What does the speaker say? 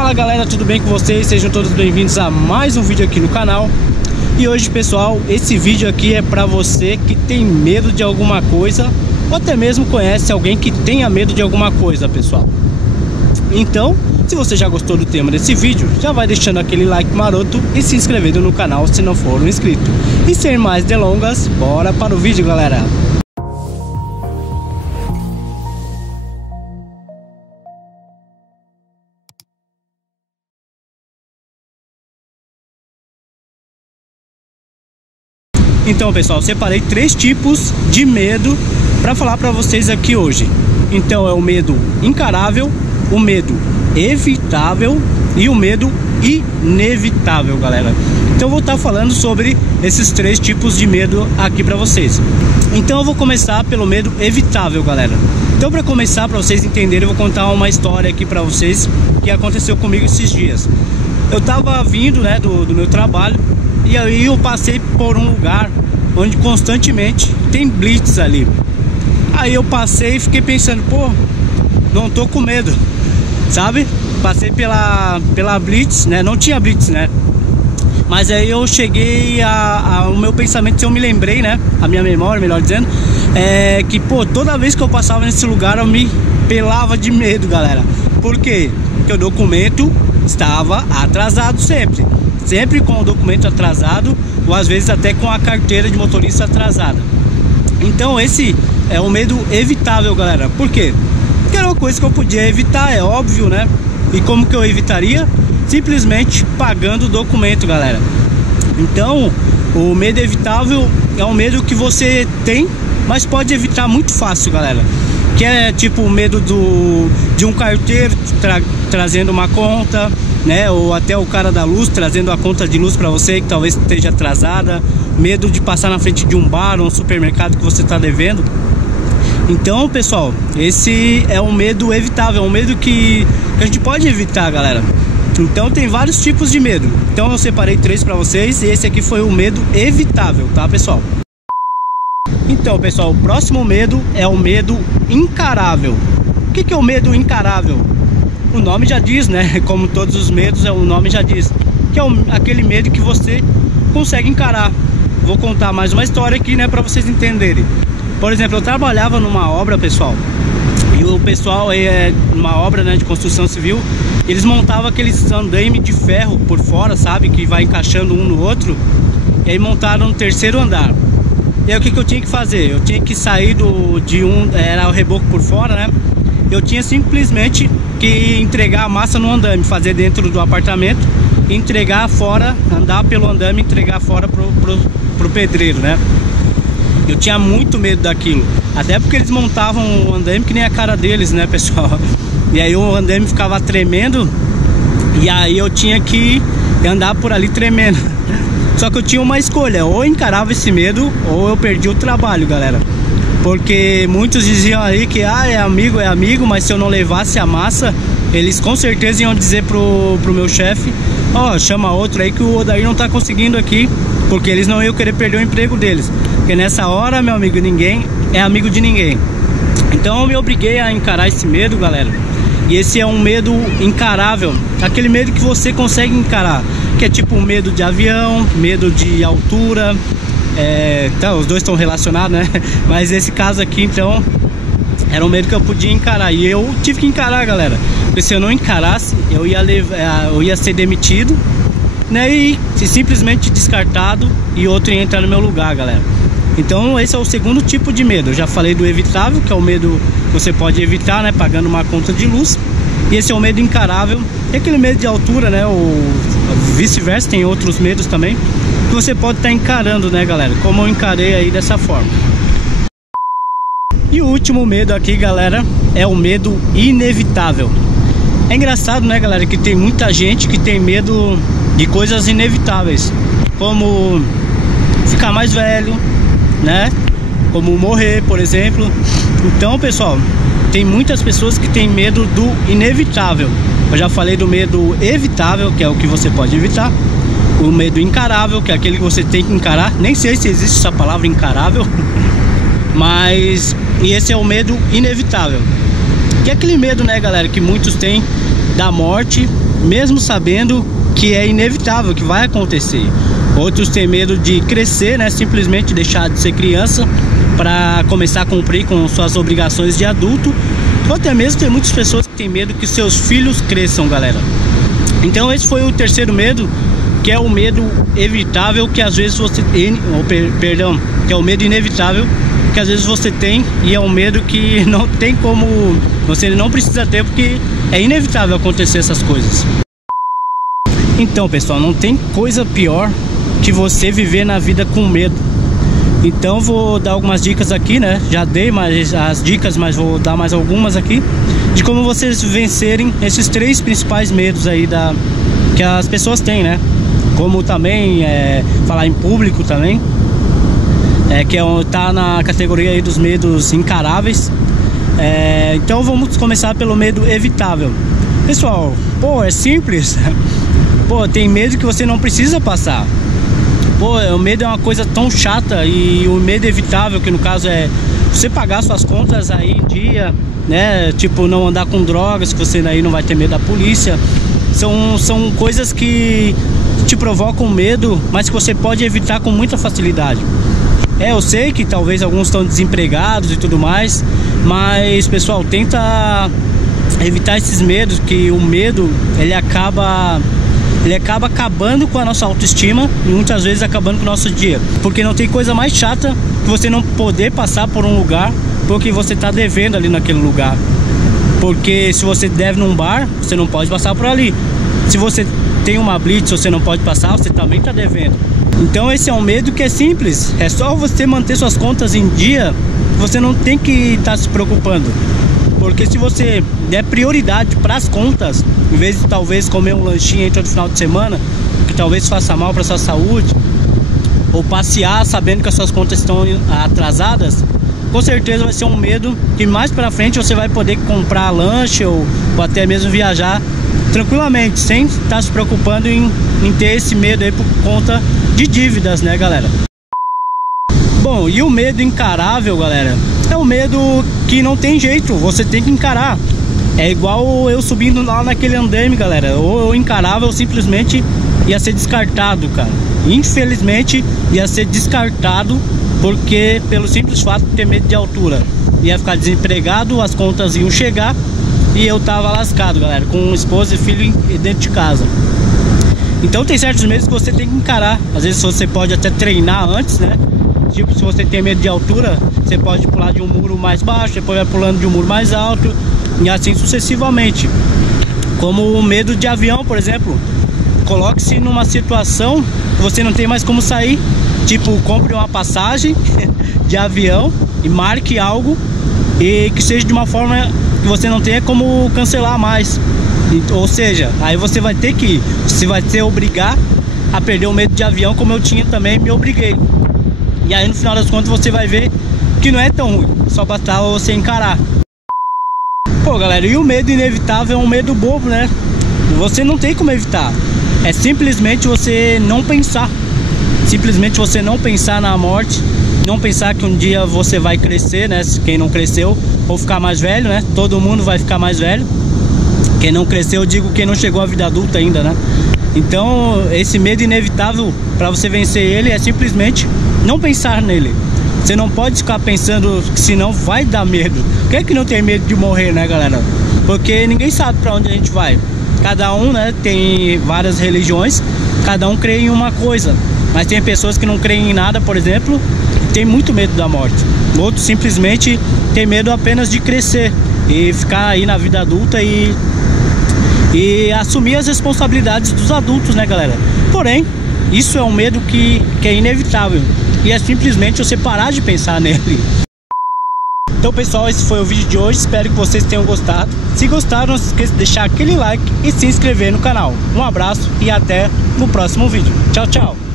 Fala galera, tudo bem com vocês? Sejam todos bem-vindos a mais um vídeo aqui no canal. E hoje, pessoal, esse vídeo aqui é pra você que tem medo de alguma coisa, ou até mesmo conhece alguém que tenha medo de alguma coisa, pessoal. Então, se você já gostou do tema desse vídeo, já vai deixando aquele like maroto e se inscrevendo no canal se não for um inscrito. E sem mais delongas, bora para o vídeo, galera! Então, pessoal, separei 3 tipos de medo para falar para vocês aqui hoje. Então, é o medo encarável, o medo evitável e o medo inevitável, galera. Então, eu vou estar falando sobre esses 3 tipos de medo aqui para vocês. Então, eu vou começar pelo medo evitável, galera. Então, para começar, para vocês entenderem, eu vou contar uma história aqui para vocês que aconteceu comigo esses dias. Eu tava vindo, né, do meu trabalho. E aí eu passei por um lugar onde constantemente tem blitz ali. Aí eu passei e fiquei pensando, pô, não tô com medo, sabe? Passei pela blitz, né? Não tinha blitz, né? Mas aí eu cheguei o meu pensamento, eu me lembrei, né? A minha memória, melhor dizendo, é que, pô, toda vez que eu passava nesse lugar eu me pelava de medo, galera. Por quê? Porque o documento estava atrasado sempre. Sempre com o documento atrasado, ou às vezes até com a carteira de motorista atrasada. Então esse é o medo evitável, galera. Por quê? Porque era uma coisa que eu podia evitar, é óbvio, né? E como que eu evitaria? Simplesmente pagando o documento, galera. Então, o medo evitável é um medo que você tem, mas pode evitar muito fácil, galera. Que é tipo o medo de um carteiro trazendo uma conta, né? Ou até o cara da luz trazendo a conta de luz para você que talvez esteja atrasada. Medo de passar na frente de um bar ou um supermercado que você está devendo. Então, pessoal, esse é um medo evitável, é um medo que a gente pode evitar, galera. Então tem vários tipos de medo. Então eu separei 3 para vocês e esse aqui foi o medo evitável, tá, pessoal? Então, pessoal, o próximo medo é o medo encarável. O que é o medo encarável? O nome já diz, né? Como todos os medos, o nome já diz. Que é aquele medo que você consegue encarar. Vou contar mais uma história aqui, né? Pra vocês entenderem. Por exemplo, eu trabalhava numa obra, pessoal. E o pessoal, numa obra, né, de construção civil, eles montavam aqueles andaimes de ferro por fora, sabe? Que vai encaixando um no outro. E aí montaram no 3º andar. E aí o que eu tinha que fazer? Eu tinha que sair era o reboco por fora, né? Eu tinha simplesmente que entregar a massa no andame, fazer dentro do apartamento, entregar fora, andar pelo andame e entregar fora pro pedreiro, né? Eu tinha muito medo daquilo, até porque eles montavam o andame que nem a cara deles, né, pessoal? E aí o andame ficava tremendo, e aí eu tinha que andar por ali tremendo. Só que eu tinha uma escolha, ou eu encarava esse medo, ou eu perdi o trabalho, galera. Porque muitos diziam aí que é amigo, mas se eu não levasse a massa, eles com certeza iam dizer pro meu chefe, chama outro aí que o Odair não tá conseguindo aqui, porque eles não iam querer perder o emprego deles. Porque nessa hora, meu amigo, ninguém é amigo de ninguém. Então eu me obriguei a encarar esse medo, galera. E esse é um medo encarável, aquele medo que você consegue encarar, que é tipo um medo de avião, medo de altura. Então, os dois estão relacionados, né? Mas esse caso aqui, então, era um medo que eu podia encarar. E eu tive que encarar, galera. Porque se eu não encarasse, eu ia ser demitido, né? E simplesmente descartado e outro ia entrar no meu lugar, galera. Então, esse é o segundo tipo de medo. Eu já falei do evitável, que é o medo que você pode evitar, né? Pagando uma conta de luz. E esse é o medo encarável. E aquele medo de altura, né? Ou vice-versa, tem outros medos também que você pode estar encarando, né, galera? Como eu encarei aí dessa forma. E o último medo aqui, galera, é o medo inevitável. É engraçado, né, galera, que tem muita gente que tem medo de coisas inevitáveis, como ficar mais velho, né? Como morrer, por exemplo. Então, pessoal, tem muitas pessoas que têm medo do inevitável. Eu já falei do medo evitável, que é o que você pode evitar. O medo encarável, que é aquele que você tem que encarar. Nem sei se existe essa palavra encarável. Mas... E esse é o medo inevitável. Que é aquele medo, né, galera, que muitos têm da morte mesmo sabendo que é inevitável, que vai acontecer. Outros têm medo de crescer, né? Simplesmente deixar de ser criança para começar a cumprir com suas obrigações de adulto. Ou até mesmo tem muitas pessoas que têm medo que seus filhos cresçam, galera. Então esse foi o terceiro medo, que é o medo evitável, que às vezes você que é o medo inevitável, que às vezes você tem, e é um medo que não tem como, você não precisa ter, porque é inevitável acontecer essas coisas. Então, pessoal, não tem coisa pior que você viver na vida com medo. Então vou dar algumas dicas aqui, né? Já dei mais as dicas, mas vou dar mais algumas aqui de como vocês vencerem esses três principais medos aí que as pessoas têm, né? Como também falar em público também, que tá na categoria aí dos medos encaráveis. Então vamos começar pelo medo evitável. Pessoal, pô, é simples. Pô, tem medo que você não precisa passar. Pô, o medo é uma coisa tão chata, e o medo evitável, que no caso é você pagar suas contas aí em dia, né? Tipo, não andar com drogas, que você aí não vai ter medo da polícia. São coisas que te provocam medo, mas que você pode evitar com muita facilidade. Eu sei que talvez alguns estão desempregados e tudo mais, mas, pessoal, tenta evitar esses medos, que o medo, ele acaba acabando com a nossa autoestima e muitas vezes acabando com o nosso dia. Porque não tem coisa mais chata que você não poder passar por um lugar porque você está devendo ali naquele lugar. Porque se você deve num bar, você não pode passar por ali. Se você tem uma blitz, você não pode passar, você também está devendo. Então esse é um medo que é simples. É só você manter suas contas em dia, você não tem que estar se preocupando. Porque se você der prioridade para as contas, em vez de talvez comer um lanchinho aí todo final de semana, que talvez faça mal para sua saúde, ou passear sabendo que as suas contas estão atrasadas, com certeza vai ser um medo que mais para frente você vai poder comprar lanche ou até mesmo viajar tranquilamente, sem estar se preocupando em ter esse medo aí por conta de dívidas, né, galera? Bom, e o medo encarável, galera, é o medo que não tem jeito, você tem que encarar. É igual eu subindo lá naquele andaime, galera. Ou eu encarava, ou simplesmente ia ser descartado, cara. Infelizmente ia ser descartado, porque pelo simples fato de ter medo de altura, ia ficar desempregado, as contas iam chegar e eu tava lascado, galera, com esposa e filho dentro de casa. Então tem certos medos que você tem que encarar. Às vezes você pode até treinar antes, né? Tipo, se você tem medo de altura, você pode pular de um muro mais baixo, depois vai pulando de um muro mais alto, e assim sucessivamente. Como o medo de avião, por exemplo. Coloque-se numa situação que você não tem mais como sair. Tipo, compre uma passagem de avião e marque algo, e que seja de uma forma que você não tenha como cancelar mais. Ou seja, aí você vai ter que ir. Você vai ter obrigar a perder o medo de avião, como eu tinha também, me obriguei. E aí no final das contas você vai ver que não é tão ruim, só bastava você encarar. Pô, galera, e o medo inevitável é um medo bobo, né? Você não tem como evitar. É simplesmente você não pensar. Simplesmente você não pensar na morte, não pensar que um dia você vai crescer, né? Quem não cresceu, ou ficar mais velho, né? Todo mundo vai ficar mais velho. Quem não cresceu, eu digo quem não chegou à vida adulta ainda, né? Então esse medo inevitável, para você vencer ele, é simplesmente não pensar nele. Você não pode ficar pensando, que senão vai dar medo. Quem é que não tem medo de morrer, né, galera? Porque ninguém sabe para onde a gente vai. Cada um, né, tem várias religiões, cada um crê em uma coisa. Mas tem pessoas que não creem em nada, por exemplo, e tem muito medo da morte. Outros simplesmente tem medo apenas de crescer e ficar aí na vida adulta e assumir as responsabilidades dos adultos, né, galera? Porém, isso é um medo que é inevitável, e é simplesmente você parar de pensar nele. Então, pessoal, esse foi o vídeo de hoje. Espero que vocês tenham gostado. Se gostaram, não se esqueça de deixar aquele like e se inscrever no canal. Um abraço e até no próximo vídeo. Tchau, tchau!